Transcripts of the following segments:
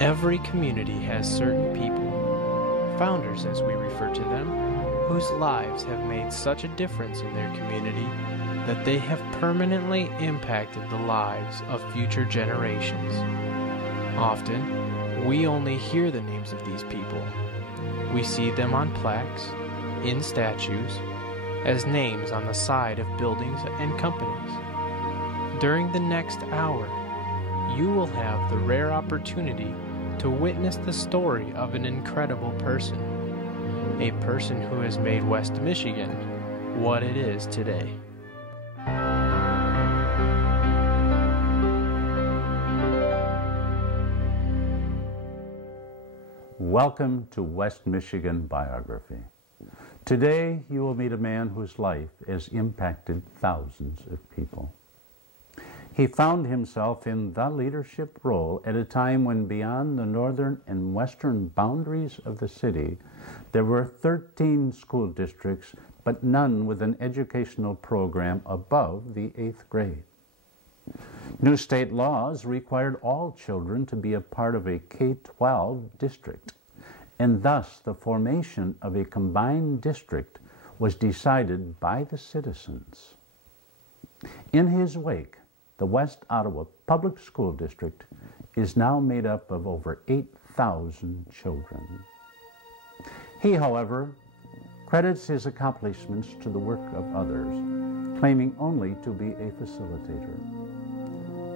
Every community has certain people, founders as we refer to them, whose lives have made such a difference in their community that they have permanently impacted the lives of future generations. Often, we only hear the names of these people. We see them on plaques, in statues, as names on the side of buildings and companies. During the next hour, you will have the rare opportunity to witness the story of an incredible person, a person who has made West Michigan what it is today. Welcome to West Michigan Biography. Today you will meet a man whose life has impacted thousands of people. He found himself in the leadership role at a time when beyond the northern and western boundaries of the city, there were 13 school districts, but none with an educational program above the 8th grade. New state laws required all children to be a part of a K-12 district, and thus the formation of a combined district was decided by the citizens. In his wake, the West Ottawa Public School District is now made up of over 8,000 children. He, however, credits his accomplishments to the work of others, claiming only to be a facilitator.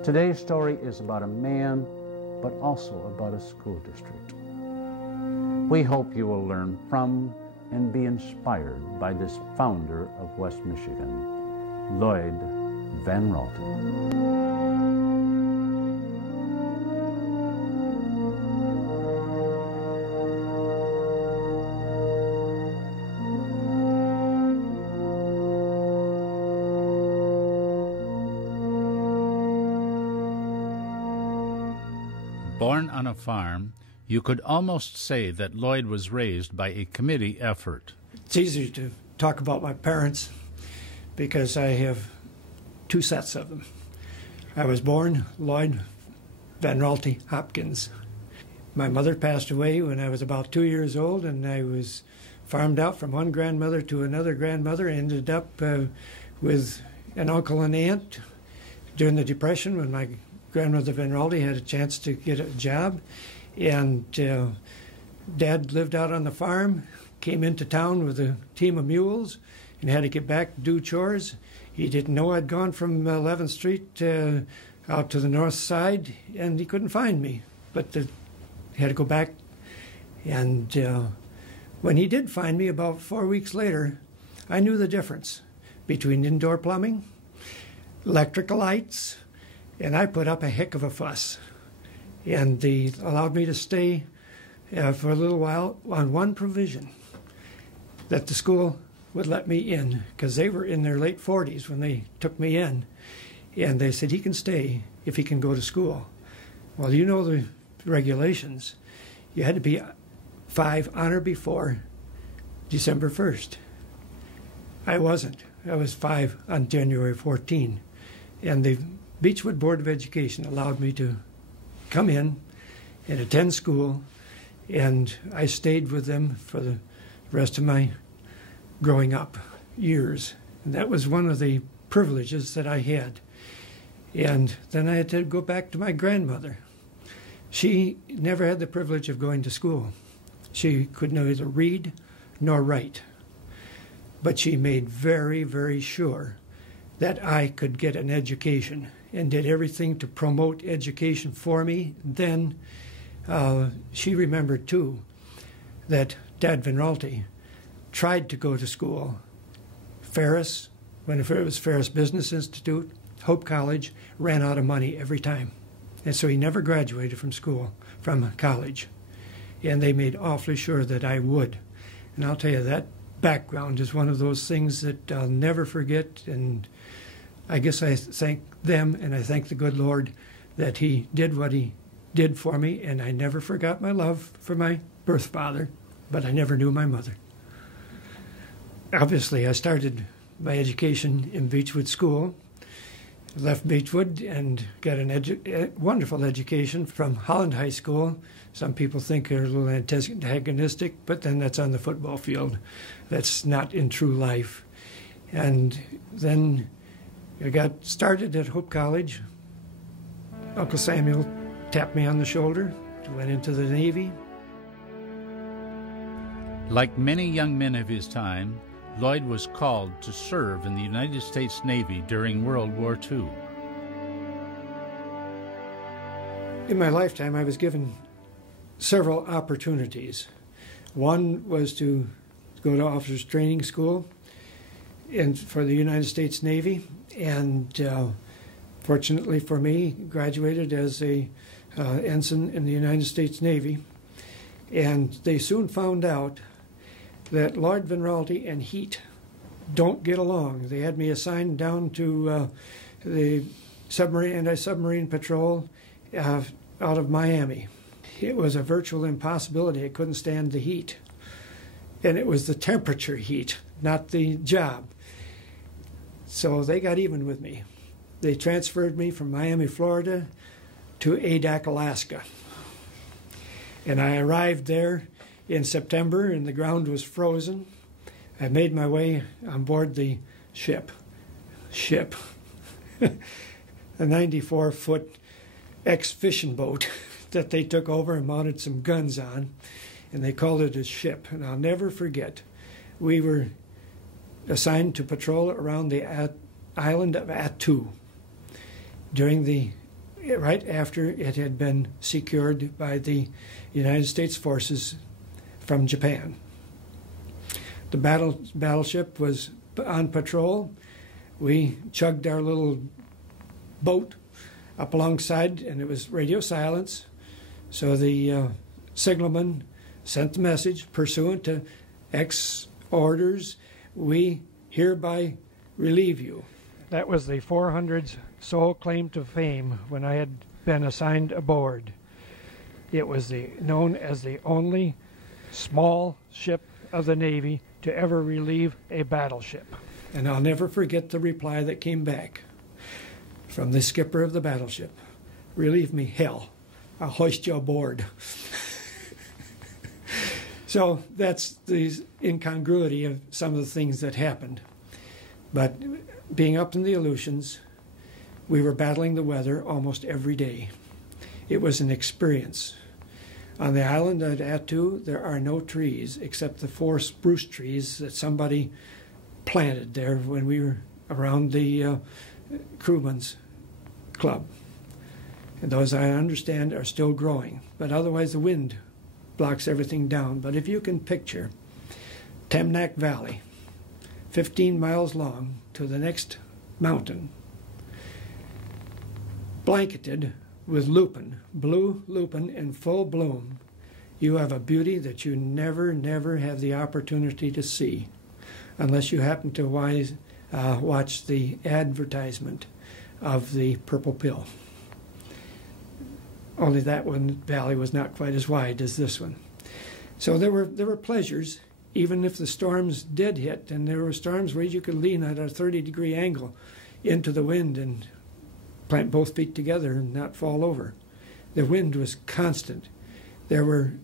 Today's story is about a man, but also about a school district. We hope you will learn from and be inspired by this founder of West Michigan, Lloyd Van Raalte. Born on a farm, you could almost say that Lloyd was raised by a committee effort. It's easy to talk about my parents because I have two sets of them. I was born Lloyd Van Raalte Hopkins. My mother passed away when I was about 2 years old, and I was farmed out from one grandmother to another grandmother. Ended up with an uncle and aunt during the Depression when my grandmother Van Raalte had a chance to get a job. And Dad lived out on the farm, came into town with a team of mules, and had to get back to do chores. He didn't know I'd gone from 11th Street out to the north side, and he couldn't find me. But he had to go back. And when he did find me about 4 weeks later, I knew the difference between indoor plumbing, electrical lights, and I put up a heck of a fuss. And they allowed me to stay for a little while on one provision, that the school would let me in, because they were in their late 40s when they took me in. And they said, he can stay if he can go to school. Well, you know the regulations. You had to be 5 on or before December 1st. I wasn't. I was 5 on January 14. And the Beechwood Board of Education allowed me to come in and attend school, and I stayed with them for the rest of my growing up years. And that was one of the privileges that I had. And then I had to go back to my grandmother. She never had the privilege of going to school. She could neither read nor write. But she made very, very sure that I could get an education, and did everything to promote education for me. Then she remembered, too, that Dad Van Raalte tried to go to school. Ferris, when it was Ferris Business Institute, Hope College, ran out of money every time. And so he never graduated from college. And they made awfully sure that I would. And I'll tell you, that background is one of those things that I'll never forget. And I guess I thank them, and I thank the good Lord that he did what he did for me, and I never forgot my love for my birth father, but I never knew my mother. Obviously, I started my education in Beechwood School. Left Beechwood and got a wonderful education from Holland High School. Some people think they're a little antagonistic, but then that's on the football field. That's not in true life. And then I got started at Hope College. Uncle Samuel tapped me on the shoulder, went into the Navy. Like many young men of his time, Lloyd was called to serve in the United States Navy during World War II. In my lifetime, I was given several opportunities. One was to go to officers training school for the United States Navy, and fortunately for me, graduated as a ensign in the United States Navy. And they soon found out that Lloyd Van Raalte and heat don't get along. They had me assigned down to the anti-submarine patrol out of Miami. It was a virtual impossibility. I couldn't stand the heat. And it was the temperature heat, not the job. So they got even with me. They transferred me from Miami, Florida to Adak, Alaska. And I arrived there in September, and the ground was frozen. I made my way on board the ship. A 94-foot ex-fishing boat that they took over and mounted some guns on, and they called it a ship. And I'll never forget, we were assigned to patrol around the island of Attu right after it had been secured by the United States forces from Japan. The battleship was on patrol. We chugged our little boat up alongside, and it was radio silence. So the signalman sent the message, pursuant to X orders, we hereby relieve you. That was the 400's sole claim to fame when I had been assigned aboard. It was known as the only small ship of the Navy to ever relieve a battleship. And I'll never forget the reply that came back from the skipper of the battleship. Relieve me, hell. I'll hoist you aboard. So that's the incongruity of some of the things that happened. But being up in the Aleutians, we were battling the weather almost every day. It was an experience. On the island at Attu, there are no trees except the 4 spruce trees that somebody planted there when we were around the crewmen's club. And those, I understand, are still growing. But otherwise, the wind blocks everything down. But if you can picture Tamnac Valley, 15 miles long to the next mountain, blanketed with lupin, blue lupin in full bloom, you have a beauty that you never have the opportunity to see unless you happen to watch the advertisement of the purple pill. Only that one valley was not quite as wide as this one. So there were pleasures, even if the storms did hit, and there were storms where you could lean at a 30-degree angle into the wind and plant both feet together and not fall over. The wind was constant. There were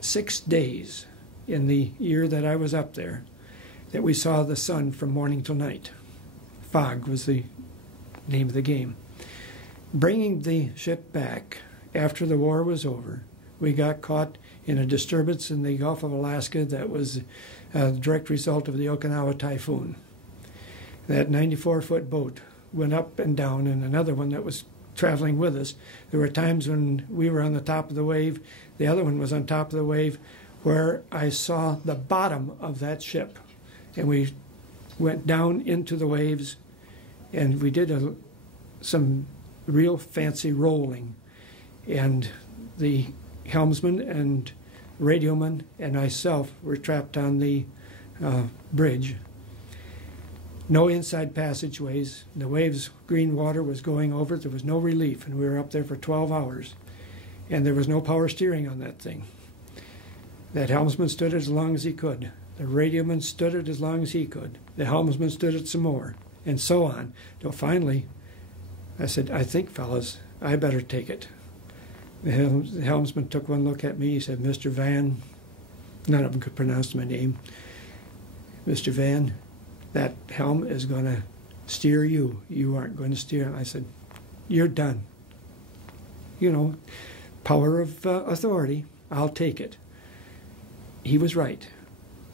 6 days in the year that I was up there that we saw the sun from morning till night. Fog was the name of the game. Bringing the ship back after the war was over, we got caught in a disturbance in the Gulf of Alaska that was a direct result of the Okinawa typhoon. That 94-foot boat went up and down, and another one that was traveling with us. There were times when we were on the top of the wave, the other one was on top of the wave, where I saw the bottom of that ship. And we went down into the waves, and we did some real fancy rolling. And the helmsman and radioman and myself were trapped on the bridge. No inside passageways. The waves, green water was going over. There was no relief, and we were up there for 12 hours. And there was no power steering on that thing. That helmsman stood it as long as he could. The radioman stood it as long as he could. The helmsman stood it some more, and so on, till finally I said, I think, fellas, I better take it. The helmsman took one look at me. He said, Mr. Van, none of them could pronounce my name. Mr. Van, that helm is going to steer you. You aren't going to steer. I said, you're done. You know, power of authority, I'll take it. He was right.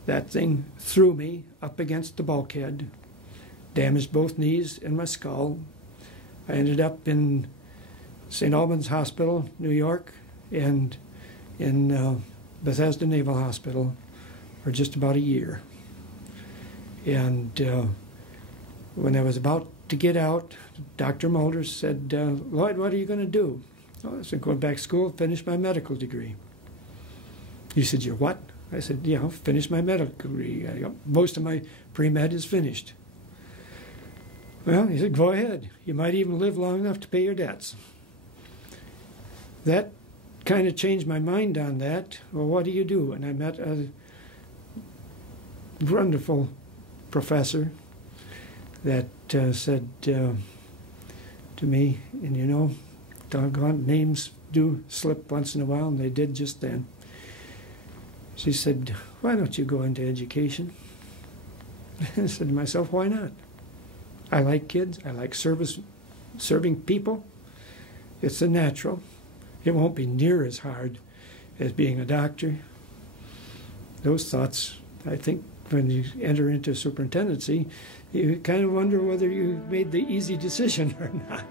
That thing threw me up against the bulkhead, damaged both knees and my skull. I ended up in St. Albans Hospital, New York, and in Bethesda Naval Hospital for just about a year. And when I was about to get out, Dr. Mulder said, Lloyd, what are you going to do? Oh, I said, going back to school, finish my medical degree. He said, you're what? I said, yeah, finish my medical degree. Most of my pre-med is finished. Well, he said, go ahead. You might even live long enough to pay your debts. That kind of changed my mind on that. Well, what do you do? And I met a wonderful professor that said to me, and you know, doggone, names do slip once in a while, and they did just then. She said, why don't you go into education? I said to myself, why not? I like kids. I like serving people. It's a natural. It won't be near as hard as being a doctor. Those thoughts, I think, when you enter into superintendency, you kind of wonder whether you made the easy decision or not.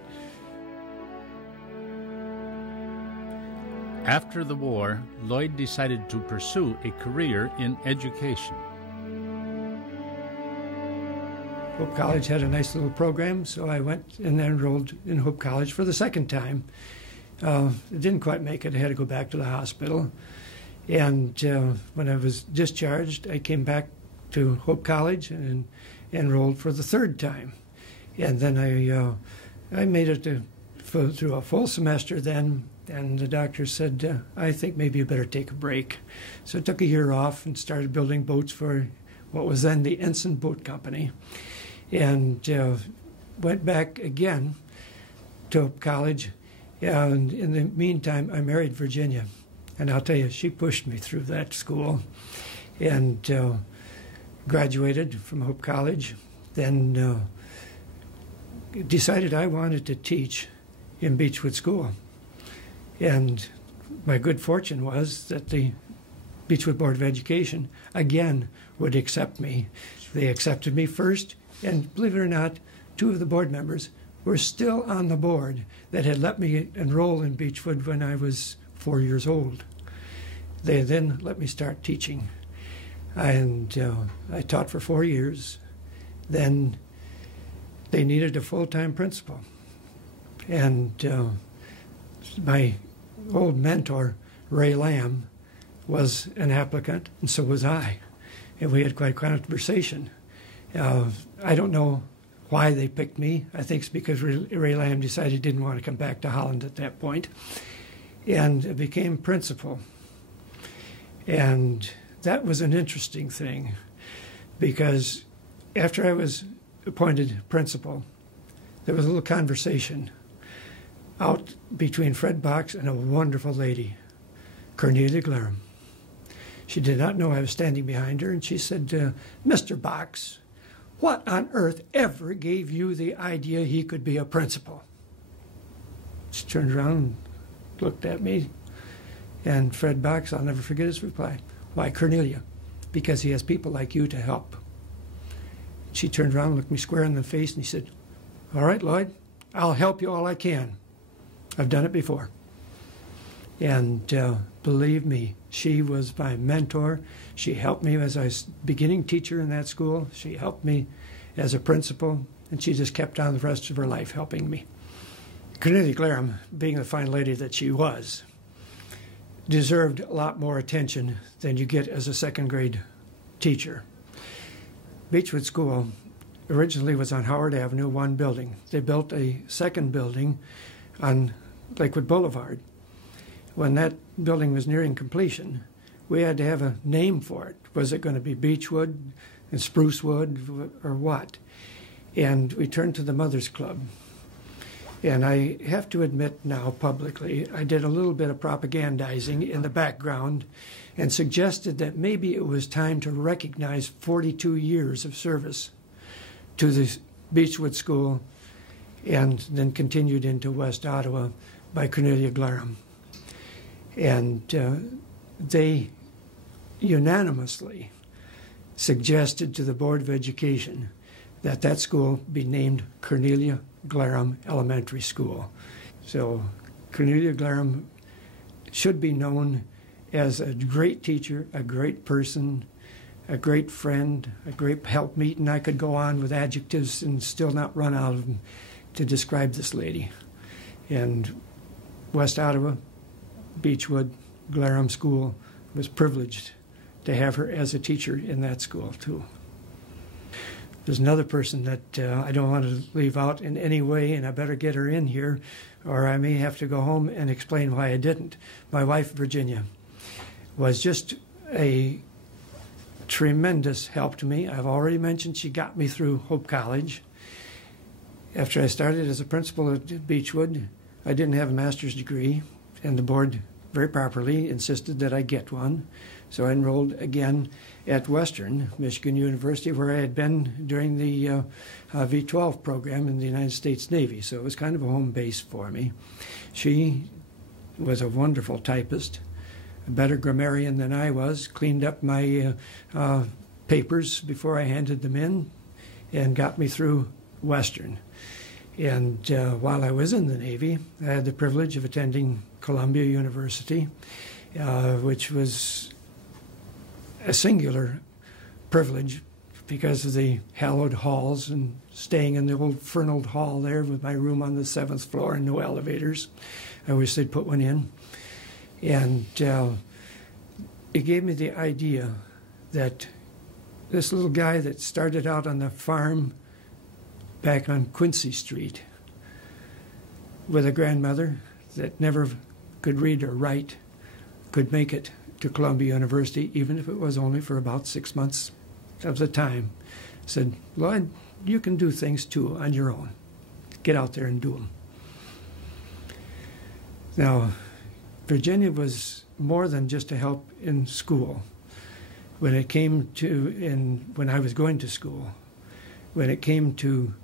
After the war, Lloyd decided to pursue a career in education. Hope College had a nice little program, so I went and enrolled in Hope College for the second time. It didn't quite make it. I had to go back to the hospital. And when I was discharged, I came back to Hope College and enrolled for the third time. And then I made it through a full semester then, and the doctor said, I think maybe you better take a break. So I took a year off and started building boats for what was then the Ensign Boat Company, and went back again to Hope College. And in the meantime, I married Virginia. And I'll tell you, she pushed me through that school and graduated from Hope College. Then decided I wanted to teach in Beechwood School. And my good fortune was that the Beechwood Board of Education, again, would accept me. They accepted me first, and believe it or not, 2 of the board members were still on the board that had let me enroll in Beechwood when I was 4 years old. They then let me start teaching. And I taught for 4 years. Then they needed a full-time principal. And my old mentor, Ray Lamb, was an applicant, and so was I. And we had quite a conversation. I don't know why they picked me. I think it's because Ray Lamb decided he didn't want to come back to Holland at that point. And I became principal. And that was an interesting thing, because after I was appointed principal, there was a little conversation out between Fred Box and a wonderful lady, Cornelia Glarum. She did not know I was standing behind her, and she said, Mr. Box, what on earth ever gave you the idea he could be a principal? She turned around and looked at me, and Fred Box, I'll never forget his reply, why, Cornelia, because he has people like you to help. She turned around and looked me square in the face, and he said, all right, Lloyd, I'll help you all I can. I've done it before. And believe me, she was my mentor. She helped me as a beginning teacher in that school. She helped me as a principal, and she just kept on the rest of her life helping me. Cornelia Glarum, being the fine lady that she was, deserved a lot more attention than you get as a second-grade teacher. Beechwood School originally was on Howard Avenue, one building. They built a second building on Lakewood Boulevard. When that building was nearing completion, we had to have a name for it. Was it going to be Beechwood and Sprucewood or what? And we turned to the Mothers Club. And I have to admit now publicly, I did a little bit of propagandizing in the background and suggested that maybe it was time to recognize 42 years of service to the Beechwood School and then continued into West Ottawa by Cornelia Glarum. And they unanimously suggested to the Board of Education that that school be named Cornelia Glarum Elementary School. So Cornelia Glarum should be known as a great teacher, a great person, a great friend, a great helpmeet, and I could go on with adjectives and still not run out of them to describe this lady. And West Ottawa, Beechwood, Glarum School was privileged to have her as a teacher in that school too. There's another person that I don't want to leave out in any way, and I better get her in here, or I may have to go home and explain why I didn't. My wife, Virginia, was just a tremendous help to me. I've already mentioned she got me through Hope College. After I started as a principal at Beechwood, I didn't have a master's degree, and the board very properly insisted that I get one. So I enrolled again at Western Michigan University, where I had been during the V-12 program in the United States Navy. So it was kind of a home base for me. She was a wonderful typist, a better grammarian than I was, cleaned up my papers before I handed them in, and got me through Western. And while I was in the Navy, I had the privilege of attending Columbia University, which was a singular privilege because of the hallowed halls and staying in the old Fernald Hall there with my room on the 7th floor and no elevators. I wish they'd put one in. And it gave me the idea that this little guy that started out on the farm back on Quincy Street with a grandmother that never could read or write could make it to Columbia University, even if it was only for about 6 months of the time. Said, Lloyd, you can do things too on your own. Get out there and do them. Now, Virginia was more than just a help in school. When it came to, when I was going to school, when it came to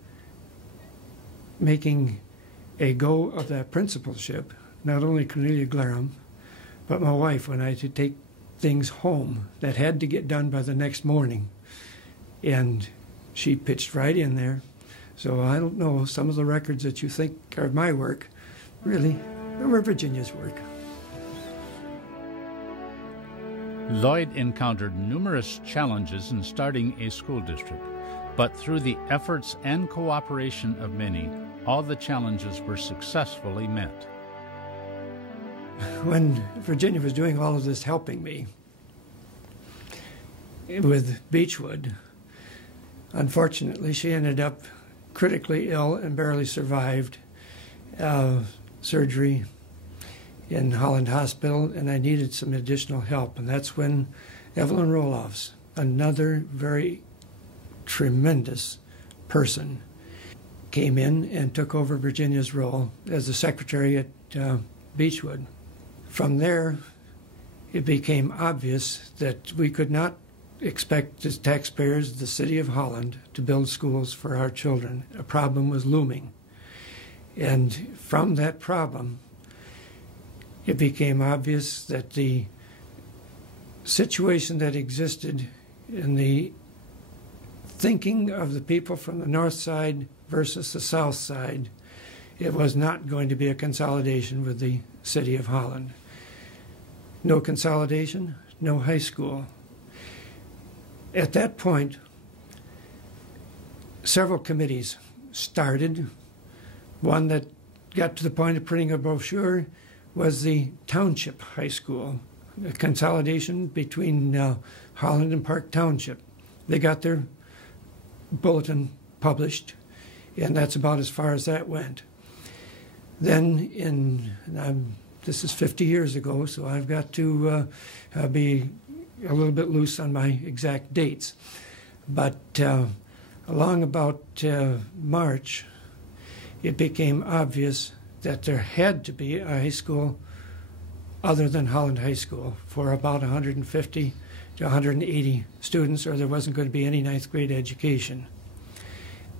making a go of that principalship, not only Cornelia Glarum, but my wife, when I had to take things home that had to get done by the next morning. And she pitched right in there. So I don't know, some of the records that you think are my work, really, they were Virginia's work. Lloyd encountered numerous challenges in starting a school district, but through the efforts and cooperation of many, all the challenges were successfully met. When Virginia was doing all of this helping me with Beechwood, unfortunately, she ended up critically ill and barely survived surgery in Holland Hospital, and I needed some additional help. And that's when Evelyn Roloffs, another very tremendous person, came in and took over Virginia's role as the secretary at Beechwood. From there, it became obvious that we could not expect as taxpayers of the city of Holland to build schools for our children. A problem was looming. And from that problem, it became obvious that the situation that existed in the thinking of the people from the north side versus the south side, it was not going to be a consolidation with the city of Holland. No consolidation, no high school. At that point, several committees started. One that got to the point of printing a brochure was the Township High School, a consolidation between Holland and Park Township. They got their bulletin published, and that's about as far as that went. Then this is 50 years ago, so I've got to be a little bit loose on my exact dates. But along about March it became obvious that there had to be a high school other than Holland High School for about 150 to 180 students, or there wasn't going to be any ninth grade education.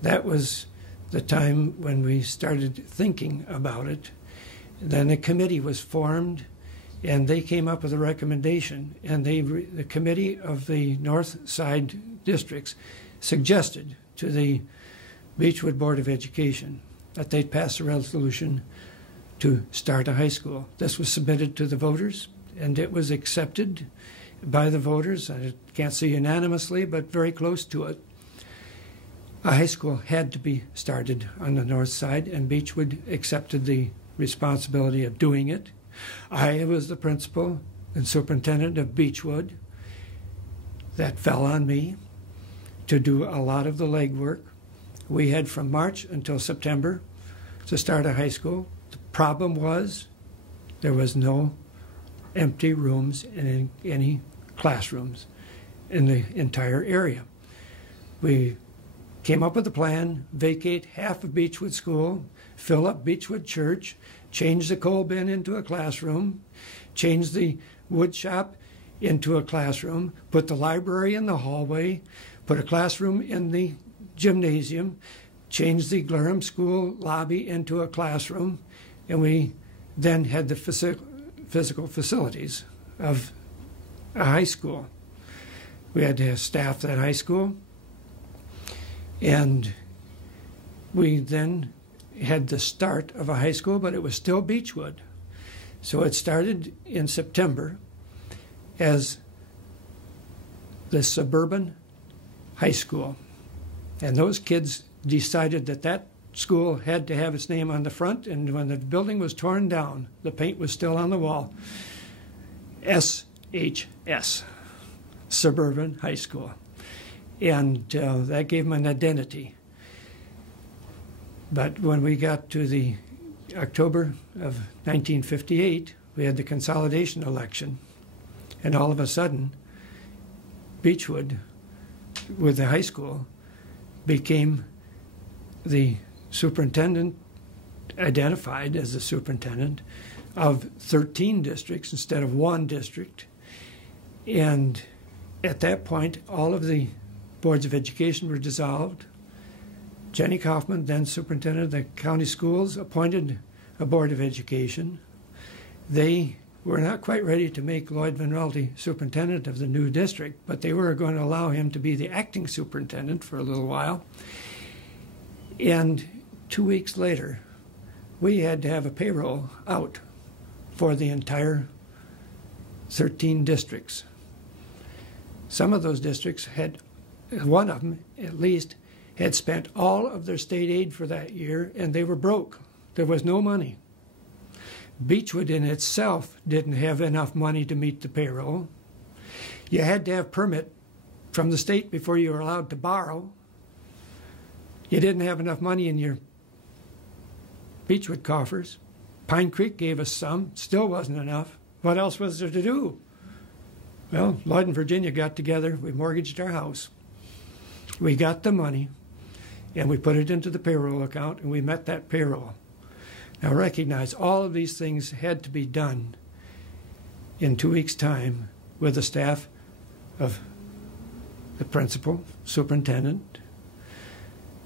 That was the time when we started thinking about it. Then a committee was formed, and they came up with a recommendation, and the committee of the North Side districts suggested to the Beechwood Board of Education that they'd pass a resolution to start a high school. This was submitted to the voters, and it was accepted by the voters. I can't say unanimously, but very close to it. A high school had to be started on the north side, and Beechwood accepted the responsibility of doing it. I was the principal and superintendent of Beechwood. That fell on me to do a lot of the legwork. We had from March until September to start a high school. The problem was there was no empty rooms in any classrooms in the entire area. We came up with a plan: vacate half of Beechwood School, fill up Beechwood Church, change the coal bin into a classroom, change the wood shop into a classroom, put the library in the hallway, put a classroom in the gymnasium, change the Glurham School lobby into a classroom, and we then had the physical facilities of a high school. We had to staff that high school, and we then had the start of a high school, but it was still Beechwood. So it started in September as the suburban high school. And those kids decided that that school had to have its name on the front, and when the building was torn down, the paint was still on the wall. SHS, Suburban High School. And that gave them an identity. But when we got to the October of 1958, we had the consolidation election, and all of a sudden, Beechwood, with the high school, became the superintendent, identified as the superintendent of 13 districts instead of one district. And at that point, all of the boards of education were dissolved. Jenny Kaufman, then superintendent of the county schools, appointed a board of education. They were not quite ready to make Lloyd Van Raalte superintendent of the new district, but they were going to allow him to be the acting superintendent for a little while. And 2 weeks later, we had to have a payroll out for the entire 13 districts. Some of those districts had, one of them at least, had spent all of their state aid for that year, and they were broke. There was no money. Beechwood in itself didn't have enough money to meet the payroll. You had to have permit from the state before you were allowed to borrow. You didn't have enough money in your Beechwood coffers. Pine Creek gave us some, still wasn't enough. What else was there to do? Well, Lloyd and Virginia got together, we mortgaged our house. We got the money, and we put it into the payroll account, and we met that payroll. Now recognize, all of these things had to be done in 2 weeks' time with the staff of the principal, superintendent,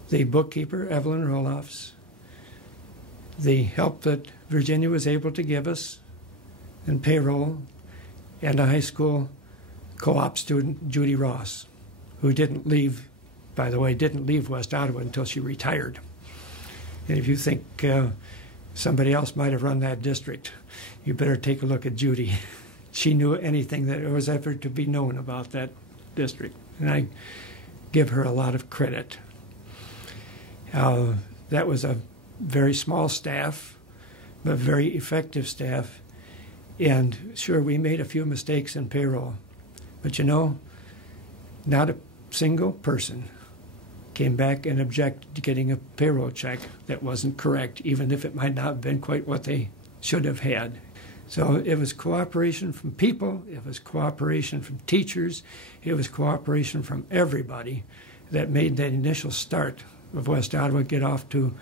the bookkeeper, Evelyn Roloffs, the help that Virginia was able to give us in payroll, and a high school co-op student, Judy Ross, who didn't leave, by the way, didn't leave West Ottawa until she retired. And if you think somebody else might have run that district, you better take a look at Judy. She knew anything that was ever to be known about that district, and I give her a lot of credit. That was a very small staff, but very effective staff. And sure, we made a few mistakes in payroll, but you know, not a single person came back and objected to getting a payroll check that wasn't correct, even if it might not have been quite what they should have had. So it was cooperation from people, it was cooperation from teachers, it was cooperation from everybody that made that initial start of West Ottawa get off to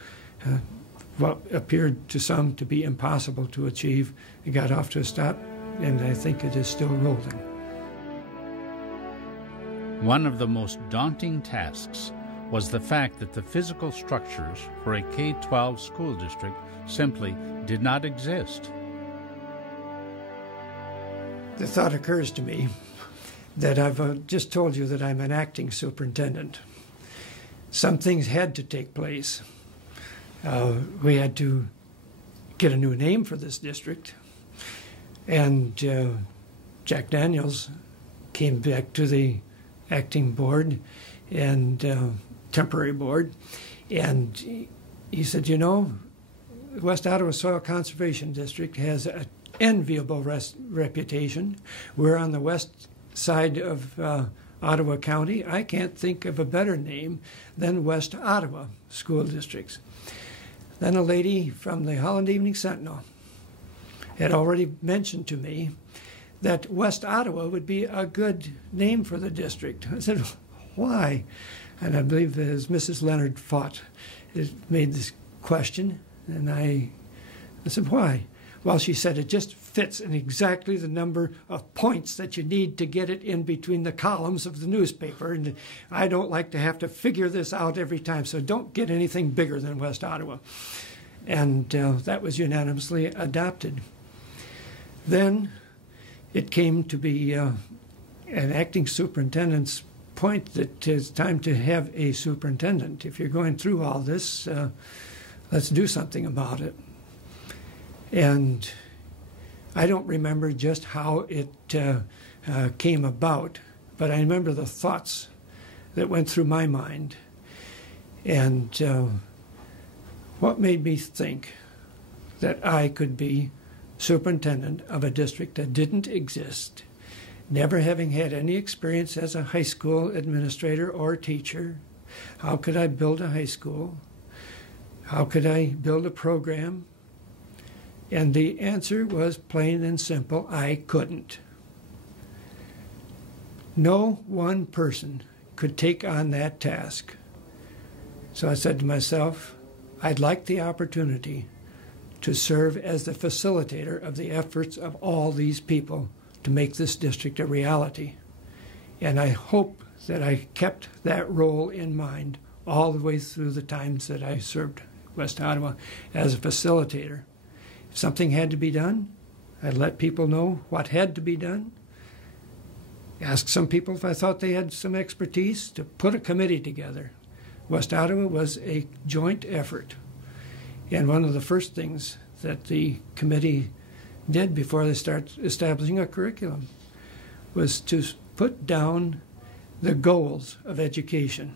what appeared to some to be impossible to achieve. It got off to a start, and I think it is still rolling. One of the most daunting tasks was the fact that the physical structures for a K-12 school district simply did not exist. The thought occurs to me that I've just told you that I'm an acting superintendent. Some things had to take place. We had to get a new name for this district, and Jack Daniels came back to the acting board and temporary board, and he said, you know, West Ottawa Soil Conservation District has an enviable reputation. We're on the west side of Ottawa County. I can't think of a better name than West Ottawa School Districts. Then a lady from the Holland Evening Sentinel had already mentioned to me that West Ottawa would be a good name for the district. I said, why? And I believe as Mrs. Leonard Fott made this question, and I said, why? Well, she said it just fits in exactly the number of points that you need to get it in between the columns of the newspaper. And I don't like to have to figure this out every time, so don't get anything bigger than West Ottawa. And that was unanimously adopted. Then it came to be an acting superintendent's point that it's time to have a superintendent. If you're going through all this, let's do something about it. And I don't remember just how it came about, but I remember the thoughts that went through my mind. And what made me think that I could be superintendent of a district that didn't exist, never having had any experience as a high school administrator or teacher. How could I build a high school? How could I build a program? And the answer was plain and simple: I couldn't. No one person could take on that task. So I said to myself, I'd like the opportunity to serve as the facilitator of the efforts of all these people to make this district a reality. And I hope that I kept that role in mind all the way through the times that I served West Ottawa as a facilitator. If something had to be done, I'd let people know what had to be done. Ask some people if I thought they had some expertise to put a committee together. West Ottawa was a joint effort. And one of the first things that the committee did before they start establishing a curriculum was to put down the goals of education.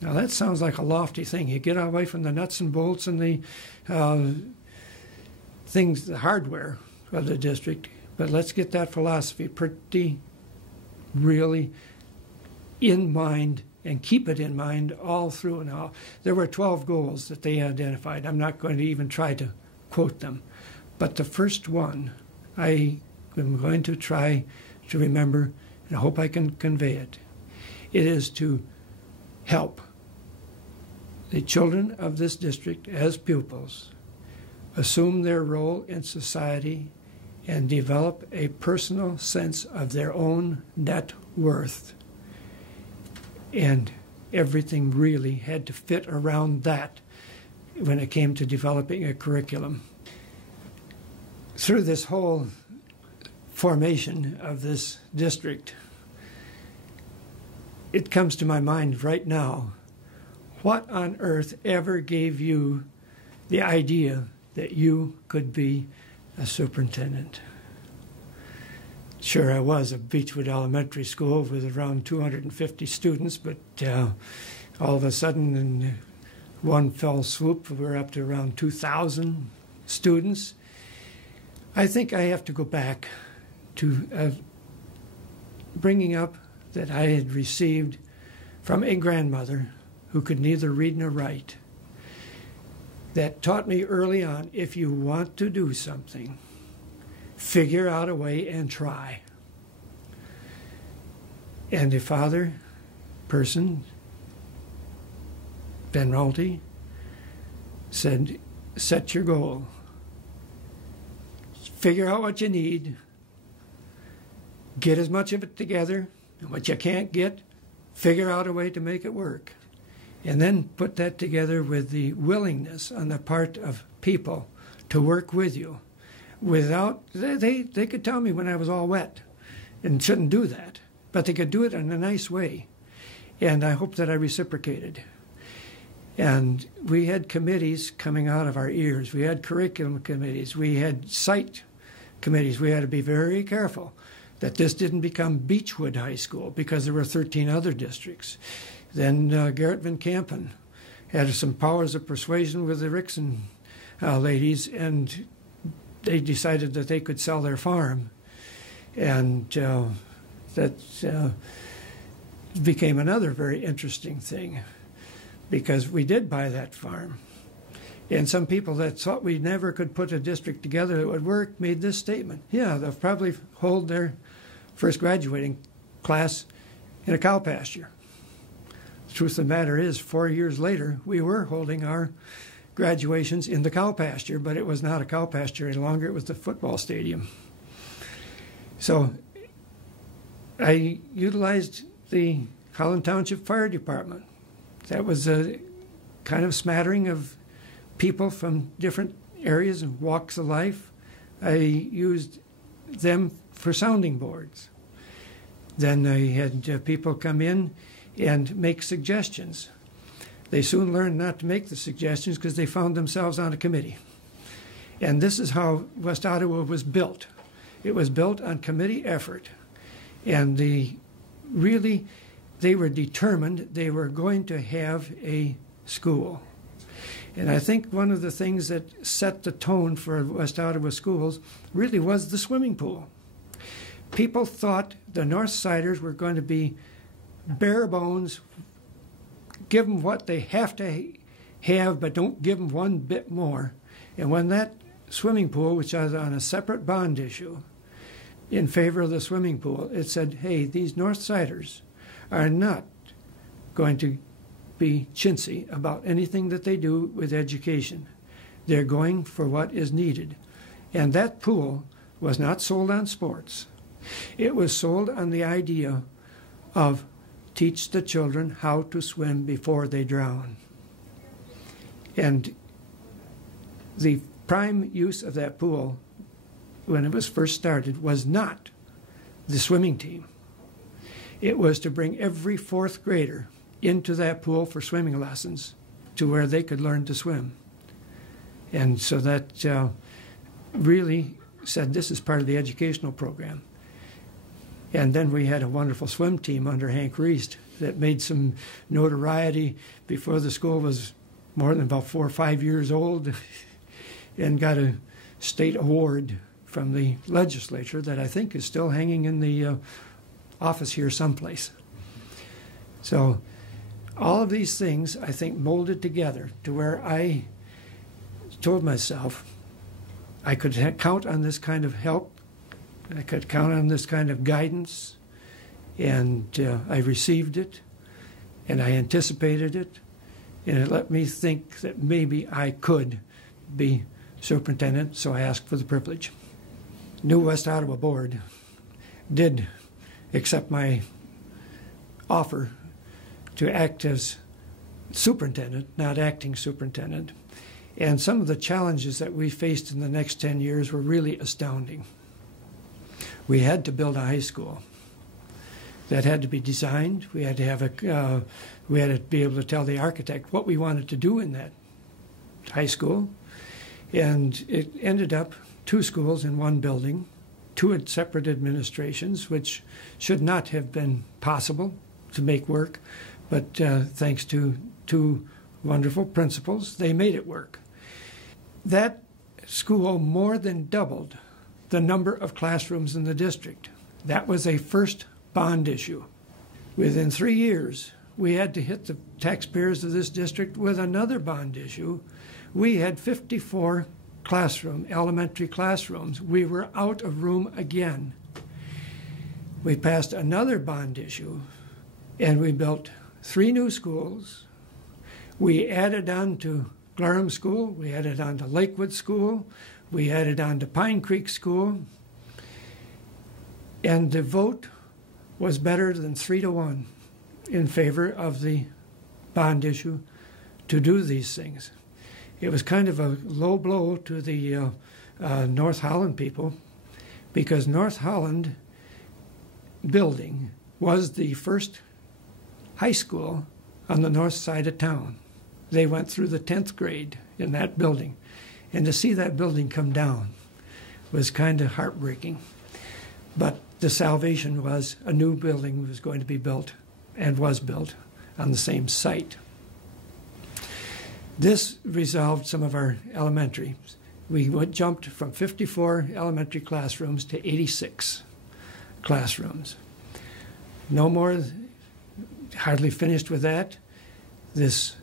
Now that sounds like a lofty thing. You get away from the nuts and bolts and the things, the hardware of the district, but let's get that philosophy pretty really in mind and keep it in mind all through. Now, there were 12 goals that they identified. I'm not going to even try to quote them. But the first one, I am going to try to remember, and I hope I can convey it. It is to help the children of this district as pupils assume their role in society and develop a personal sense of their own net worth. And everything really had to fit around that when it came to developing a curriculum. Through this whole formation of this district, it comes to my mind right now, what on earth ever gave you the idea that you could be a superintendent? Sure, I was at Beechwood Elementary School with around 250 students, but all of a sudden, in one fell swoop, we're up to around 2,000 students. I think I have to go back to bringing up that I had received from a grandmother who could neither read nor write, that taught me early on, if you want to do something, figure out a way and try. And a father person, Ben Raalte, said, set your goal. Figure out what you need. Get as much of it together. And what you can't get, figure out a way to make it work. And then put that together with the willingness on the part of people to work with you. Without, they could tell me when I was all wet and shouldn't do that, but they could do it in a nice way. And I hope that I reciprocated. And we had committees coming out of our ears. We had curriculum committees. We had site committees. We had to be very careful that this didn't become Beechwood High School because there were 13 other districts. Then Garrett Van Kampen had some powers of persuasion with the Rickson ladies, and they decided that they could sell their farm. And that became another very interesting thing, because we did buy that farm. And some people that thought we never could put a district together that would work made this statement. Yeah, they'll probably hold their first graduating class in a cow pasture. The truth of the matter is, 4 years later, we were holding our graduations in the cow pasture, but it was not a cow pasture any longer. It was the football stadium. So I utilized the Holland Township Fire Department. That was a kind of smattering of people from different areas and walks of life. I used them for sounding boards. Then I had people come in and make suggestions. They soon learned not to make the suggestions because they found themselves on a committee. And this is how West Ottawa was built. It was built on committee effort. And they were determined they were going to have a school. And I think one of the things that set the tone for West Ottawa schools really was the swimming pool. People thought the North Siders were going to be bare bones, give them what they have to have, but don't give them one bit more. And when that swimming pool, which was on a separate bond issue in favor of the swimming pool, it said, hey, these North Siders are not going to be chintzy about anything that they do with education. They're going for what is needed. And that pool was not sold on sports. It was sold on the idea of teach the children how to swim before they drown. And the prime use of that pool, when it was first started, was not the swimming team. It was to bring every fourth grader into that pool for swimming lessons to where they could learn to swim. And so that really said this is part of the educational program. And then we had a wonderful swim team under Hank Reist that made some notoriety before the school was more than about 4 or 5 years old and got a state award from the legislature that I think is still hanging in the office here someplace. So all of these things, I think, molded together to where I told myself I could count on this kind of help. I could count on this kind of guidance, and I received it, and I anticipated it, and it let me think that maybe I could be superintendent, so I asked for the privilege. New West Ottawa Board did accept my offer to act as superintendent, not acting superintendent, and some of the challenges that we faced in the next 10 years were really astounding. We had to build a high school. That had to be designed. We had to have we had to be able to tell the architect what we wanted to do in that high school. And it ended up 2 schools in 1 building, 2 separate administrations, which should not have been possible to make work. But thanks to 2 wonderful principals, they made it work. That school more than doubled the number of classrooms in the district. That was a first bond issue. Within 3 years, we had to hit the taxpayers of this district with another bond issue. We had 54 elementary classrooms. We were out of room again. We passed another bond issue, and we built 3 new schools. We added on to Glarham School, we added on to Lakewood School, we added on to Pine Creek School, and the vote was better than 3-1 in favor of the bond issue to do these things. It was kind of a low blow to the North Holland people, because North Holland building was the first high school on the north side of town. They went through the 10th grade in that building. And to see that building come down was kind of heartbreaking. But the salvation was a new building was going to be built and was built on the same site. This resolved some of our elementary. We jumped from 54 elementary classrooms to 86 classrooms. No more, hardly finished with that. This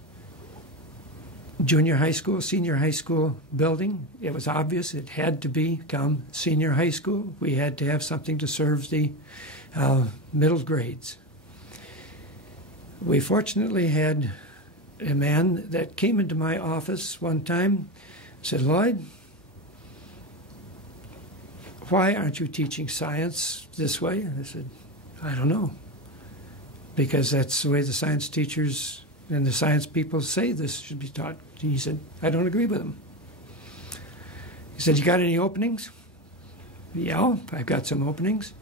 junior high school, senior high school building, it was obvious it had to become senior high school. We had to have something to serve the middle grades. We fortunately had a man that came into my office one time, said, "Lloyd, why aren't you teaching science this way?" And I said, "I don't know, because that's the way the science teachers and the science people say this should be taught." And he said, "I don't agree with them." He said, "You got any openings?" "Yeah, I've got some openings."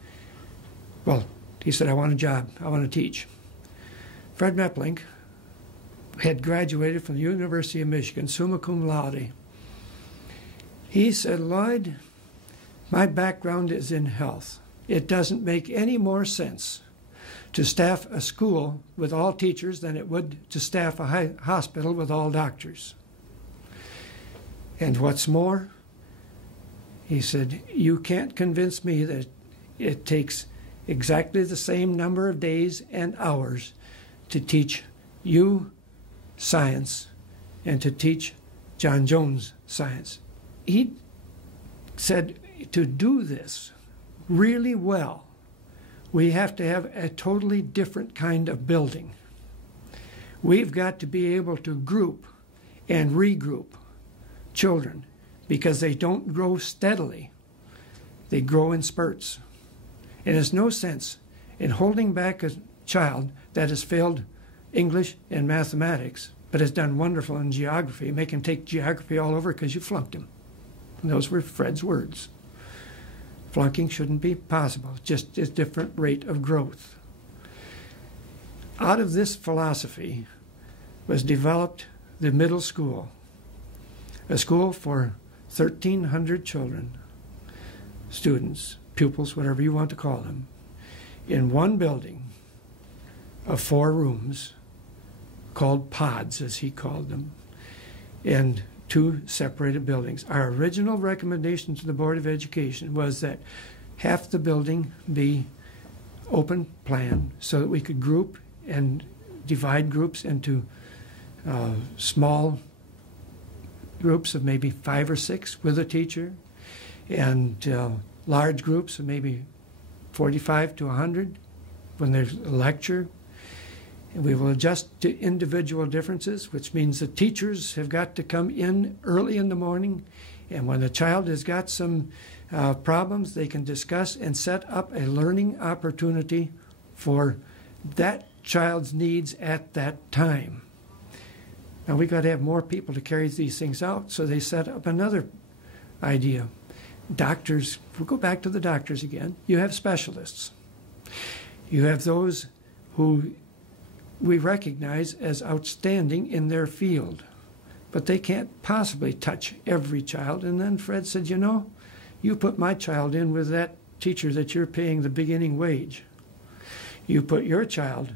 "Well," he said, "I want a job. I want to teach." Fred Meplink had graduated from the University of Michigan, summa cum laude. He said, "Lloyd, my background is in health. It doesn't make any more sense to staff a school with all teachers than it would to staff a hospital with all doctors. And what's more," he said, "you can't convince me that it takes exactly the same number of days and hours to teach you science and to teach John Jones science." He said, to do this really well, we have to have a totally different kind of building. We've got to be able to group and regroup children, because they don't grow steadily. They grow in spurts. And there's no sense in holding back a child that has failed English and mathematics, but has done wonderful in geography. Make him take geography all over because you flunked him. And those were Fred's words. Flunking shouldn't be possible, just a different rate of growth. Out of this philosophy was developed the middle school, a school for 1,300 children, students, pupils, whatever you want to call them, in one building of 4 rooms, called pods, as he called them, and 2 separated buildings. Our original recommendation to the Board of Education was that half the building be open plan so that we could group and divide groups into small groups of maybe 5 or 6 with a teacher, and large groups of maybe 45 to 100 when there's a lecture. And we will adjust to individual differences, which means the teachers have got to come in early in the morning, and when the child has got some problems, they can discuss and set up a learning opportunity for that child's needs at that time. Now we've got to have more people to carry these things out, so they set up another idea. Doctors, we'll go back to the doctors again. You have specialists. You have those who we recognize as outstanding in their field, but they can't possibly touch every child. And then Fred said, "You know, you put my child in with that teacher that you're paying the beginning wage. You put your child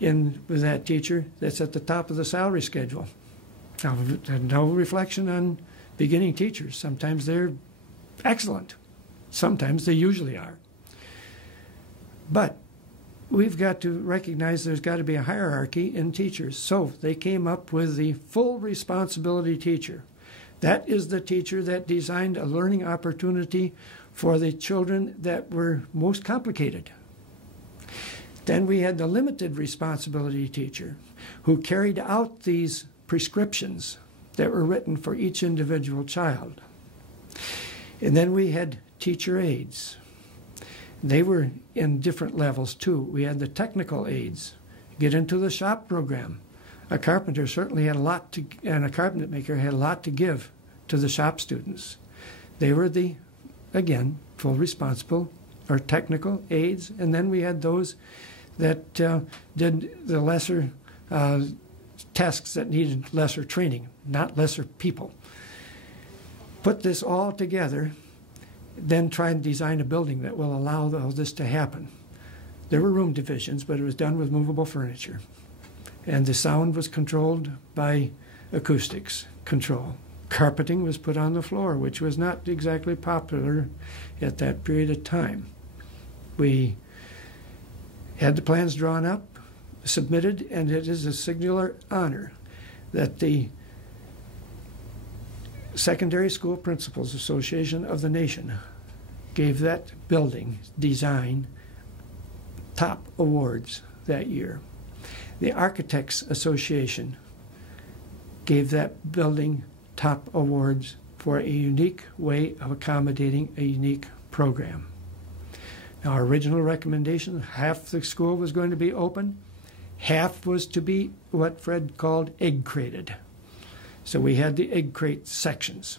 in with that teacher that's at the top of the salary schedule." Now, no reflection on beginning teachers. Sometimes they're excellent. Sometimes they usually are. But we've got to recognize there's got to be a hierarchy in teachers. So they came up with the full responsibility teacher. That is the teacher that designed a learning opportunity for the children that were most complicated. Then we had the limited responsibility teacher who carried out these prescriptions that were written for each individual child. And then we had teacher aides. They were in different levels too. We had the technical aides, get into the shop program. A carpenter certainly had a lot to, and a cabinet maker had a lot to give to the shop students. They were the, again, full responsible or technical aides, and then we had those that did the lesser tasks that needed lesser training, not lesser people. Put this all together, then try and design a building that will allow all this to happen. There were room divisions, but it was done with movable furniture. And the sound was controlled by acoustics control. Carpeting was put on the floor, which was not exactly popular at that period of time. We had the plans drawn up, submitted, and it is a singular honor that the Secondary School Principals Association of the nation gave that building design top awards that year. The Architects Association gave that building top awards for a unique way of accommodating a unique program. Now, our original recommendation, half the school was going to be open, half was to be what Fred called egg crated. So we had the egg crate sections.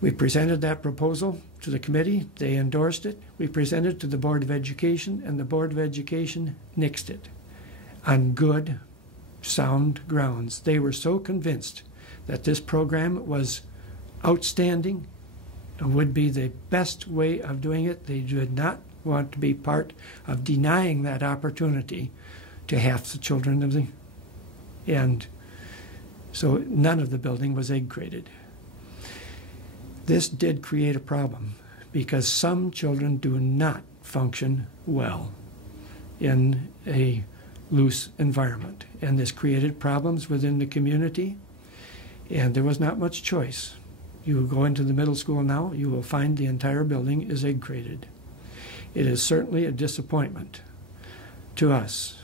We presented that proposal to the committee. They endorsed it. We presented it to the Board of Education, and the Board of Education nixed it on good, sound grounds. They were so convinced that this program was outstanding and would be the best way of doing it. They did not want to be part of denying that opportunity to half the children of the end. So none of the building was egg crated. This did create a problem because some children do not function well in a loose environment. And this created problems within the community, and there was not much choice. You go into the middle school now, you will find the entire building is egg crated. It is certainly a disappointment to us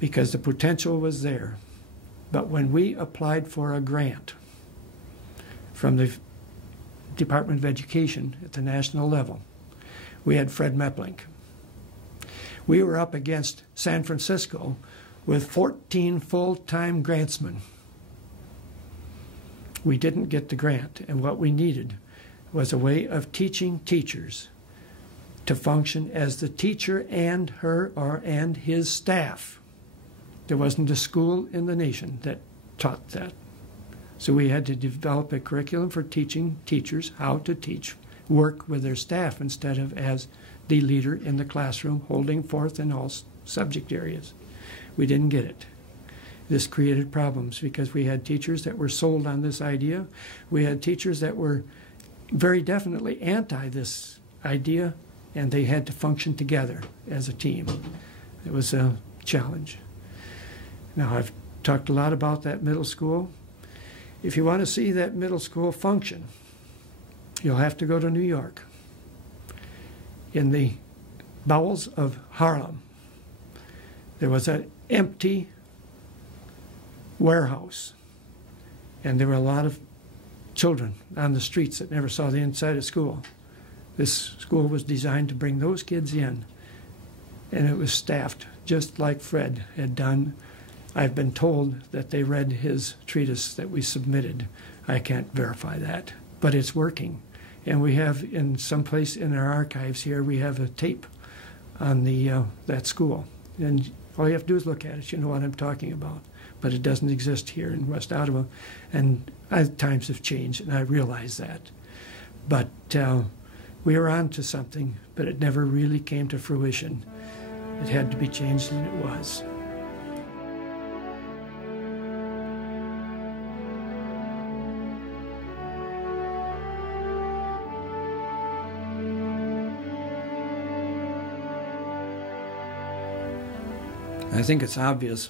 because the potential was there. But when we applied for a grant from the Department of Education at the national level, we had Fred Meplink. We were up against San Francisco with 14 full-time grantsmen. We didn't get the grant, and what we needed was a way of teaching teachers to function as the teacher and her and his staff. There wasn't a school in the nation that taught that. So we had to develop a curriculum for teaching teachers how to teach, work with their staff instead of as the leader in the classroom holding forth in all subject areas. We didn't get it. This created problems because we had teachers that were sold on this idea. We had teachers that were very definitely anti this idea, and they had to function together as a team. It was a challenge. Now, I've talked a lot about that middle school. If you want to see that middle school function, you'll have to go to New York. In the bowels of Harlem, there was an empty warehouse, and there were a lot of children on the streets that never saw the inside of school. This school was designed to bring those kids in, and it was staffed just like Fred had done. I've been told that they read his treatise that we submitted. I can't verify that, but it's working. And we have, in some place in our archives here, we have a tape on the that school. And all you have to do is look at it. You know what I'm talking about. But it doesn't exist here in West Ottawa. And times have changed, and I realize that. But we were on to something, but it never really came to fruition. It had to be changed, and it was. I think it's obvious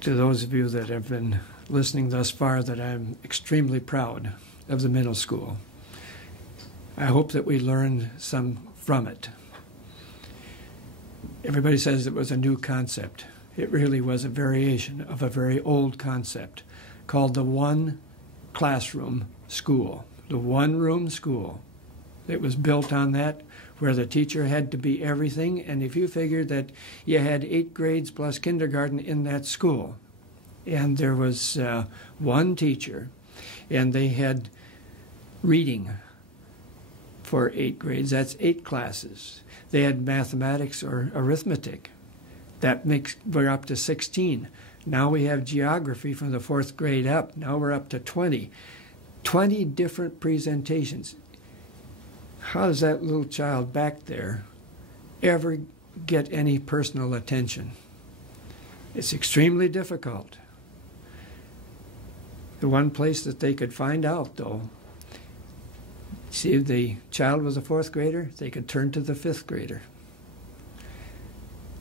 to those of you that have been listening thus far that I'm extremely proud of the middle school. I hope that we learned some from it. Everybody says it was a new concept. It really was a variation of a very old concept called the one classroom school, the one-room school. It was built on that, where the teacher had to be everything, and if you figured that you had 8 grades plus kindergarten in that school, and there was one teacher, and they had reading for 8 grades, that's 8 classes. They had mathematics or arithmetic. We're up to 16. Now we have geography from the 4th grade up. Now we're up to 20. 20 different presentations. How does that little child back there ever get any personal attention? It's extremely difficult. The one place that they could find out, though, see if the child was a 4th grader, they could turn to the 5th grader.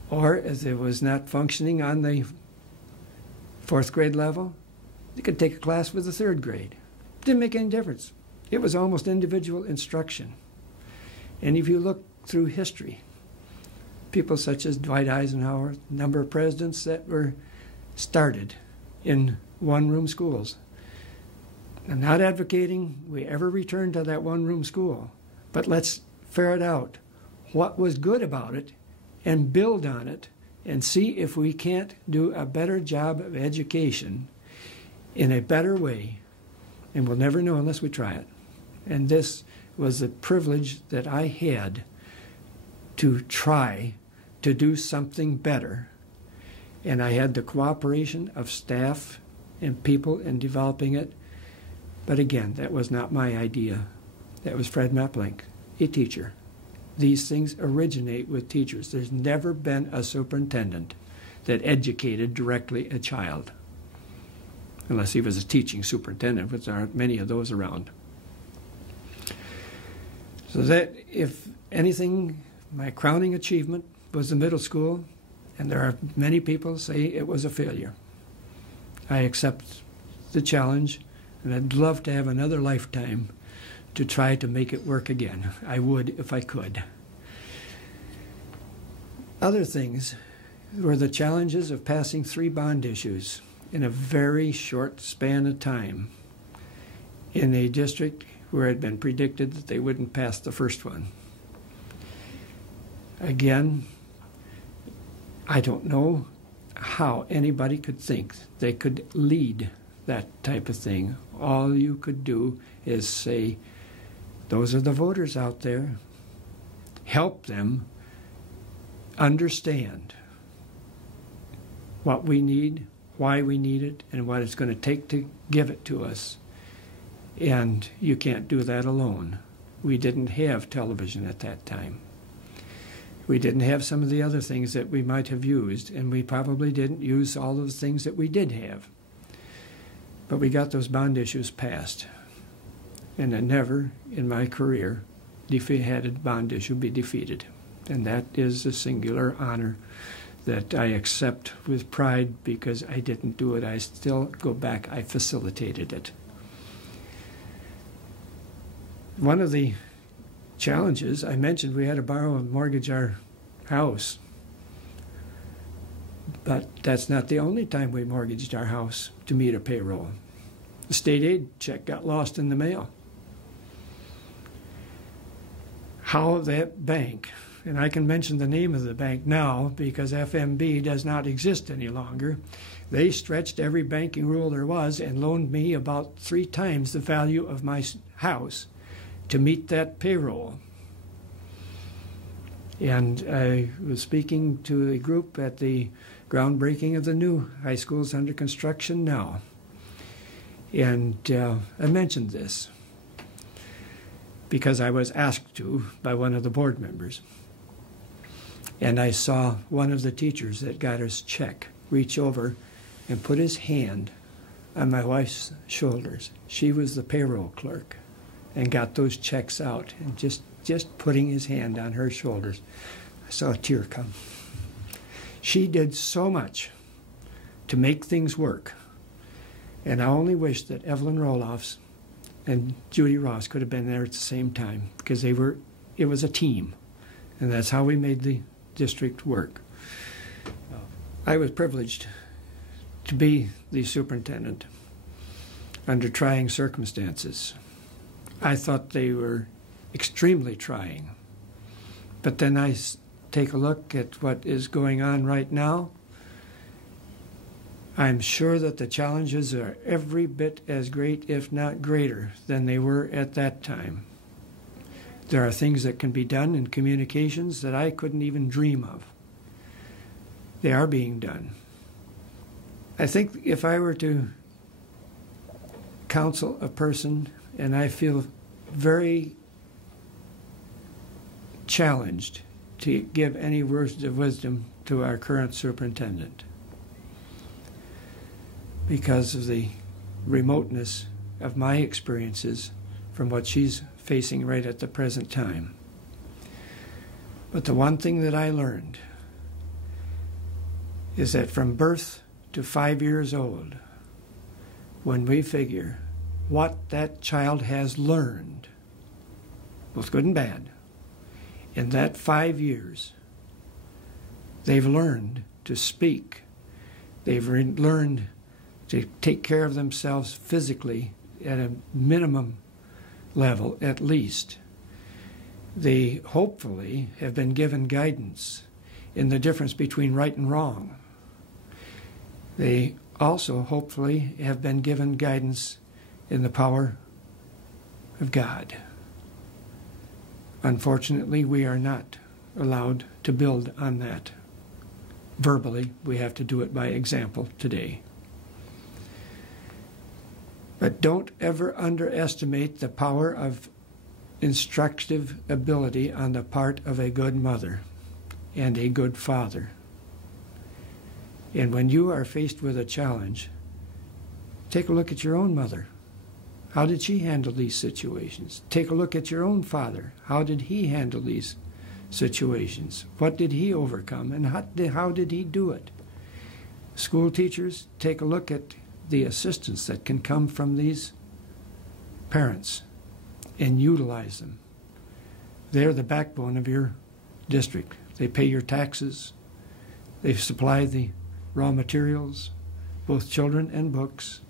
Or if it was not functioning on the 4th grade level, they could take a class with the 3rd grade. Didn't make any difference. It was almost individual instruction. And if you look through history, people such as Dwight Eisenhower, a number of presidents that were started in one-room schools. I'm not advocating we ever return to that one-room school, but let's ferret out what was good about it and build on it and see if we can't do a better job of education in a better way. And we'll never know unless we try it. And this was the privilege that I had to try to do something better. And I had the cooperation of staff and people in developing it. But again, that was not my idea. That was Fred Meplink, a teacher. These things originate with teachers. There's never been a superintendent that educated directly a child, unless he was a teaching superintendent, which there aren't many of those around. So that, if anything, my crowning achievement was the middle school, and there are many people say it was a failure. I accept the challenge, and I'd love to have another lifetime to try to make it work again. I would if I could. Other things were the challenges of passing 3 bond issues in a very short span of time in a district where it had been predicted that they wouldn't pass the first one. Again, I don't know how anybody could think they could lead that type of thing. All you could do is say, those are the voters out there. Help them understand what we need, why we need it, and what it's going to take to give it to us. And you can't do that alone. We didn't have television at that time. We didn't have some of the other things that we might have used, and we probably didn't use all of the things that we did have. But we got those bond issues passed. And I never, in my career, had a bond issue be defeated. And that is a singular honor that I accept with pride, because I didn't do it. I still go back, I facilitated it. One of the challenges, I mentioned we had to borrow and mortgage our house. But that's not the only time we mortgaged our house to meet a payroll. The state aid check got lost in the mail. How that bank, and I can mention the name of the bank now because FMB does not exist any longer, they stretched every banking rule there was and loaned me about 3 times the value of my house to meet that payroll. And I was speaking to a group at the groundbreaking of the new high schools under construction now. And I mentioned this because I was asked to by one of the board members. And I saw one of the teachers that got his check reach over and put his hand on my wife's shoulders. She was the payroll clerk and got those checks out, and just putting his hand on her shoulders, I saw a tear come. She did so much to make things work. And I only wish that Evelyn Roloffs and Judy Ross could have been there at the same time, because it was a team. And that's how we made the district work. I was privileged to be the superintendent. under trying circumstances. I thought they were extremely trying. But then I take a look at what is going on right now. I'm sure that the challenges are every bit as great, if not greater, than they were at that time. There are things that can be done in communications that I couldn't even dream of. They are being done. I think if I were to counsel a person, and I feel very challenged to give any words of wisdom to our current superintendent because of the remoteness of my experiences from what she's facing right at the present time. But the one thing that I learned is that from birth to 5 years old, when we figure what that child has learned, both good and bad, in that 5 years, they've learned to speak. They've learned to take care of themselves physically at a minimum level, at least. They hopefully have been given guidance in the difference between right and wrong. They also hopefully have been given guidance in the power of God. Unfortunately, we are not allowed to build on that verbally. We have to do it by example today. But don't ever underestimate the power of instructive ability on the part of a good mother and a good father. And when you are faced with a challenge, take a look at your own mother. How did she handle these situations? Take a look at your own father. How did he handle these situations? What did he overcome, and how did he do it? School teachers, take a look at the assistance that can come from these parents and utilize them. They're the backbone of your district. They pay your taxes. They supply the raw materials, both children and books.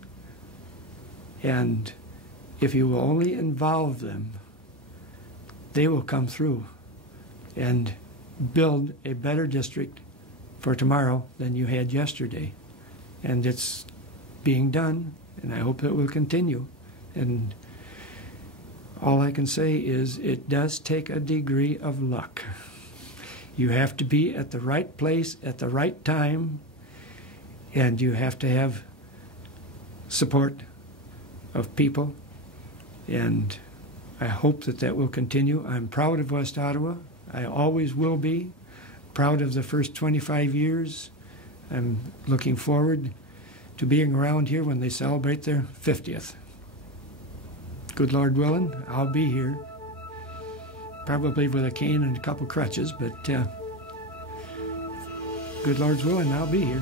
And if you will only involve them, they will come through and build a better district for tomorrow than you had yesterday. And it's being done, and I hope it will continue. And all I can say is it does take a degree of luck. You have to be at the right place at the right time, and you have to have support of people, and I hope that that will continue. I'm proud of West Ottawa. I always will be. Proud of the first 25 years. I'm looking forward to being around here when they celebrate their 50th. Good Lord willing, I'll be here. Probably with a cane and a couple crutches, but good Lord's willing, I'll be here.